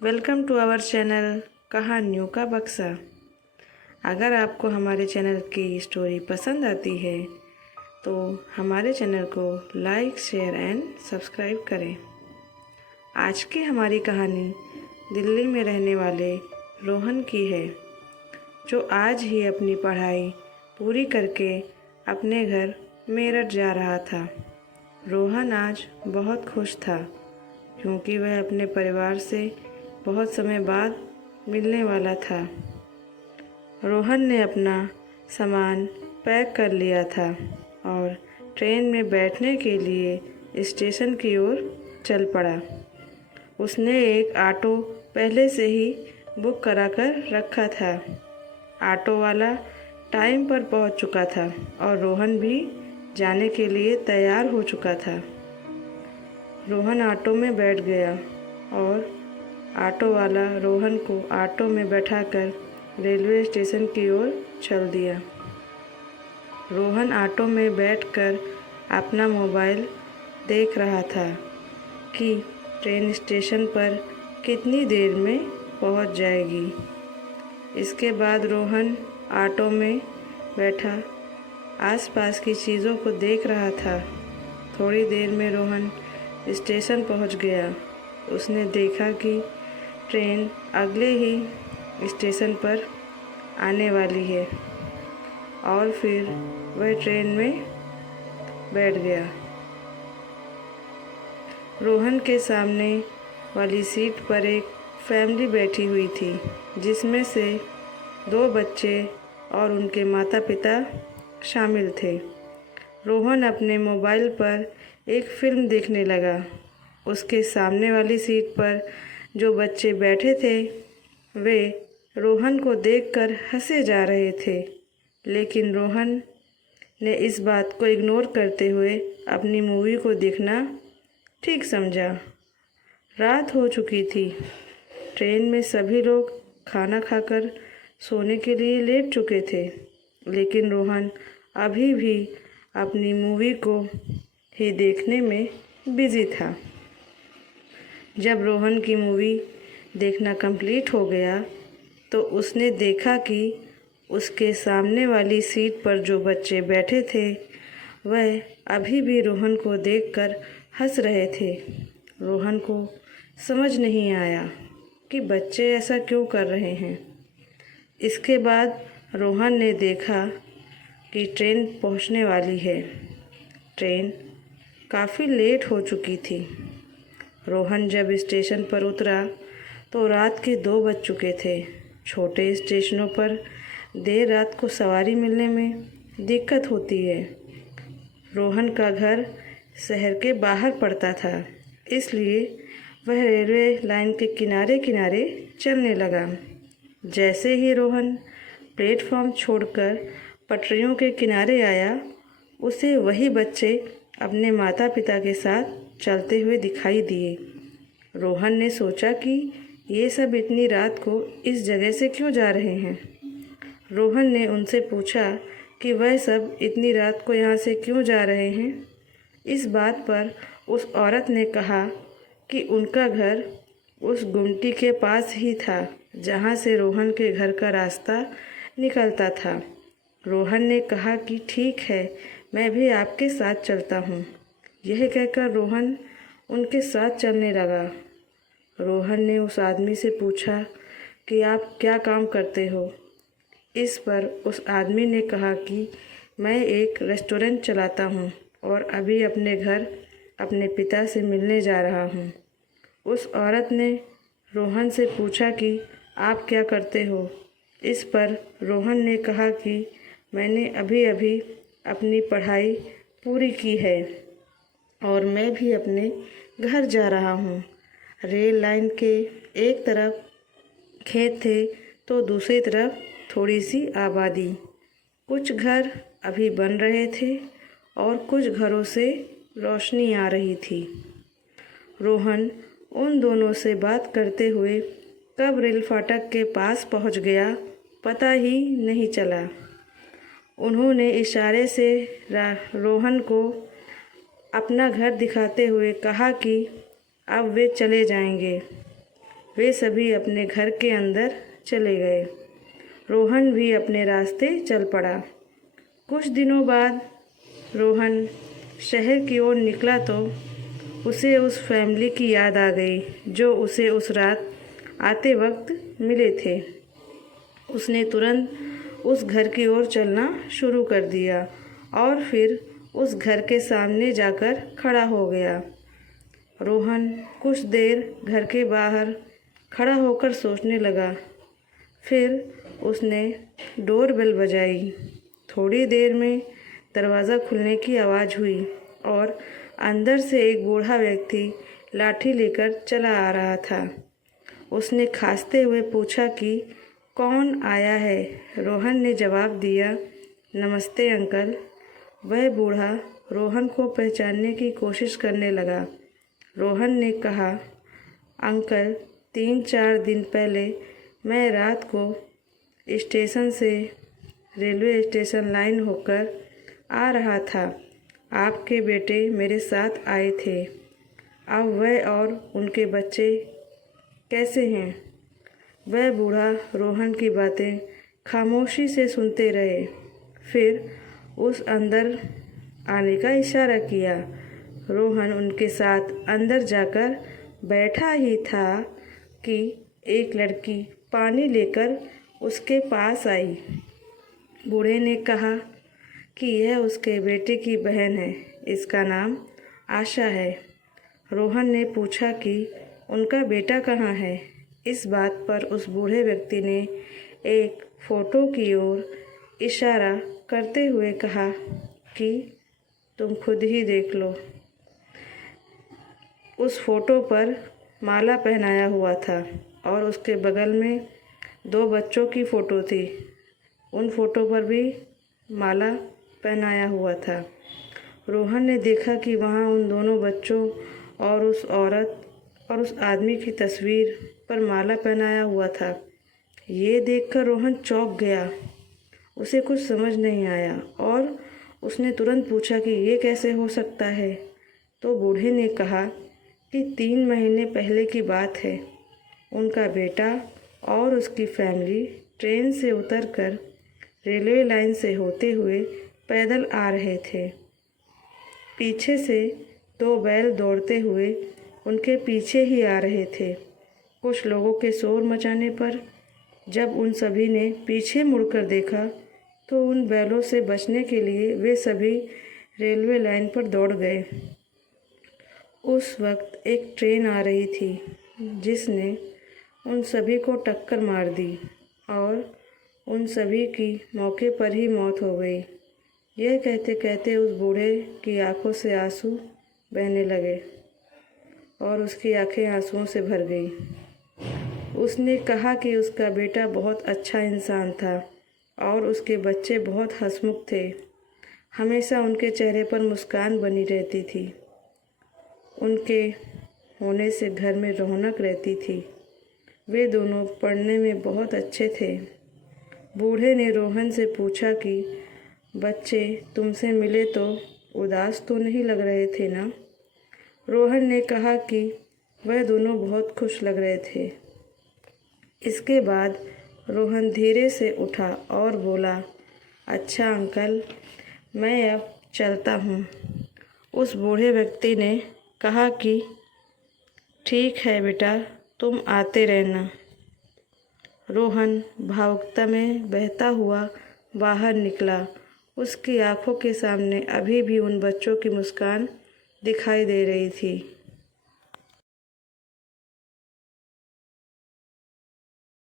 Welcome to our channel कहानियों का बक्सा। अगर आपको हमारे चैनल की स्टोरी पसंद आती है तो हमारे चैनल को लाइक शेयर एंड सब्सक्राइब करें। आज की हमारी कहानी दिल्ली में रहने वाले रोहन की है, जो आज ही अपनी पढ़ाई पूरी करके अपने घर मेरठ जा रहा था। रोहन आज बहुत खुश था क्योंकि वह अपने परिवार से बहुत समय बाद मिलने वाला था। रोहन ने अपना सामान पैक कर लिया था और ट्रेन में बैठने के लिए स्टेशन की ओर चल पड़ा। उसने एक ऑटो पहले से ही बुक करा कर रखा था। ऑटो वाला टाइम पर पहुंच चुका था और रोहन भी जाने के लिए तैयार हो चुका था। रोहन ऑटो में बैठ गया और ऑटो वाला रोहन को ऑटो में बैठाकर रेलवे स्टेशन की ओर चल दिया। रोहन ऑटो में बैठकर अपना मोबाइल देख रहा था कि ट्रेन स्टेशन पर कितनी देर में पहुंच जाएगी। इसके बाद रोहन ऑटो में बैठा आसपास की चीज़ों को देख रहा था। थोड़ी देर में रोहन स्टेशन पहुंच गया। उसने देखा कि ट्रेन अगले ही स्टेशन पर आने वाली है और फिर वह ट्रेन में बैठ गया। रोहन के सामने वाली सीट पर एक फैमिली बैठी हुई थी, जिसमें से 2 बच्चे और उनके माता पिता शामिल थे। रोहन अपने मोबाइल पर एक फ़िल्म देखने लगा। उसके सामने वाली सीट पर जो बच्चे बैठे थे वे रोहन को देखकर हंसे जा रहे थे, लेकिन रोहन ने इस बात को इग्नोर करते हुए अपनी मूवी को देखना ठीक समझा। रात हो चुकी थी। ट्रेन में सभी लोग खाना खाकर सोने के लिए लेट चुके थे, लेकिन रोहन अभी भी अपनी मूवी को ही देखने में बिजी था। जब रोहन की मूवी देखना कंप्लीट हो गया तो उसने देखा कि उसके सामने वाली सीट पर जो बच्चे बैठे थे वह अभी भी रोहन को देखकर हंस रहे थे। रोहन को समझ नहीं आया कि बच्चे ऐसा क्यों कर रहे हैं। इसके बाद रोहन ने देखा कि ट्रेन पहुंचने वाली है। ट्रेन काफ़ी लेट हो चुकी थी। रोहन जब स्टेशन पर उतरा तो रात के 2 बज चुके थे। छोटे स्टेशनों पर देर रात को सवारी मिलने में दिक्कत होती है। रोहन का घर शहर के बाहर पड़ता था, इसलिए वह रेलवे लाइन के किनारे किनारे चलने लगा। जैसे ही रोहन प्लेटफॉर्म छोड़कर पटरियों के किनारे आया, उसे वही बच्चे अपने माता पिता के साथ चलते हुए दिखाई दिए। रोहन ने सोचा कि ये सब इतनी रात को इस जगह से क्यों जा रहे हैं। रोहन ने उनसे पूछा कि वह सब इतनी रात को यहाँ से क्यों जा रहे हैं। इस बात पर उस औरत ने कहा कि उनका घर उस गुमटी के पास ही था जहाँ से रोहन के घर का रास्ता निकलता था। रोहन ने कहा कि ठीक है, मैं भी आपके साथ चलता हूँ। यह कहकर रोहन उनके साथ चलने लगा। रोहन ने उस आदमी से पूछा कि आप क्या काम करते हो। इस पर उस आदमी ने कहा कि मैं एक रेस्टोरेंट चलाता हूँ और अभी अपने घर अपने पिता से मिलने जा रहा हूँ। उस औरत ने रोहन से पूछा कि आप क्या करते हो। इस पर रोहन ने कहा कि मैंने अभी अभी अपनी पढ़ाई पूरी की है और मैं भी अपने घर जा रहा हूँ। रेल लाइन के एक तरफ खेत थे तो दूसरी तरफ थोड़ी सी आबादी। कुछ घर अभी बन रहे थे और कुछ घरों से रोशनी आ रही थी। रोहन उन दोनों से बात करते हुए कब रेल फाटक के पास पहुंच गया, पता ही नहीं चला। उन्होंने इशारे से रोहन को अपना घर दिखाते हुए कहा कि अब वे चले जाएंगे। वे सभी अपने घर के अंदर चले गए। रोहन भी अपने रास्ते चल पड़ा। कुछ दिनों बाद रोहन शहर की ओर निकला तो उसे उस फैमिली की याद आ गई जो उसे उस रात आते वक्त मिले थे। उसने तुरंत उस घर की ओर चलना शुरू कर दिया और फिर उस घर के सामने जाकर खड़ा हो गया। रोहन कुछ देर घर के बाहर खड़ा होकर सोचने लगा। फिर उसने डोर बेल बजाई। थोड़ी देर में दरवाज़ा खुलने की आवाज़ हुई और अंदर से एक बूढ़ा व्यक्ति लाठी लेकर चला आ रहा था। उसने खांसते हुए पूछा कि कौन आया है। रोहन ने जवाब दिया, नमस्ते अंकल। वह बूढ़ा रोहन को पहचानने की कोशिश करने लगा। रोहन ने कहा, अंकल 3-4 दिन पहले मैं रात को स्टेशन से रेलवे स्टेशन लाइन होकर आ रहा था। आपके बेटे मेरे साथ आए थे। अब वह और उनके बच्चे कैसे हैं? वह बूढ़ा रोहन की बातें खामोशी से सुनते रहे। फिर उस अंदर आने का इशारा किया। रोहन उनके साथ अंदर जाकर बैठा ही था कि एक लड़की पानी लेकर उसके पास आई। बूढ़े ने कहा कि यह उसके बेटे की बहन है, इसका नाम आशा है। रोहन ने पूछा कि उनका बेटा कहाँ है। इस बात पर उस बूढ़े व्यक्ति ने एक फ़ोटो की ओर इशारा करते हुए कहा कि तुम खुद ही देख लो। उस फ़ोटो पर माला पहनाया हुआ था और उसके बगल में 2 बच्चों की फ़ोटो थी। उन फ़ोटो पर भी माला पहनाया हुआ था। रोहन ने देखा कि वहाँ उन दोनों बच्चों और उस औरत और उस आदमी की तस्वीर पर माला पहनाया हुआ था। ये देखकर रोहन चौंक गया। उसे कुछ समझ नहीं आया और उसने तुरंत पूछा कि ये कैसे हो सकता है। तो बूढ़े ने कहा कि 3 महीने पहले की बात है। उनका बेटा और उसकी फैमिली ट्रेन से उतरकर रेलवे लाइन से होते हुए पैदल आ रहे थे। पीछे से 2 बैल दौड़ते हुए उनके पीछे ही आ रहे थे। कुछ लोगों के शोर मचाने पर जब उन सभी ने पीछे मुड़कर देखा तो उन बैलों से बचने के लिए वे सभी रेलवे लाइन पर दौड़ गए। उस वक्त एक ट्रेन आ रही थी जिसने उन सभी को टक्कर मार दी और उन सभी की मौके पर ही मौत हो गई। यह कहते कहते उस बूढ़े की आंखों से आंसू बहने लगे और उसकी आंखें आंसुओं से भर गई। उसने कहा कि उसका बेटा बहुत अच्छा इंसान था और उसके बच्चे बहुत हंसमुख थे। हमेशा उनके चेहरे पर मुस्कान बनी रहती थी। उनके होने से घर में रौनक रहती थी। वे दोनों पढ़ने में बहुत अच्छे थे। बूढ़े ने रोहन से पूछा कि बच्चे तुमसे मिले तो उदास तो नहीं लग रहे थे ना? रोहन ने कहा कि वह दोनों बहुत खुश लग रहे थे। इसके बाद रोहन धीरे से उठा और बोला, अच्छा अंकल, मैं अब चलता हूँ। उस बूढ़े व्यक्ति ने कहा कि ठीक है बेटा, तुम आते रहना। रोहन भावुकता में बहता हुआ बाहर निकला। उसकी आंखों के सामने अभी भी उन बच्चों की मुस्कान दिखाई दे रही थी।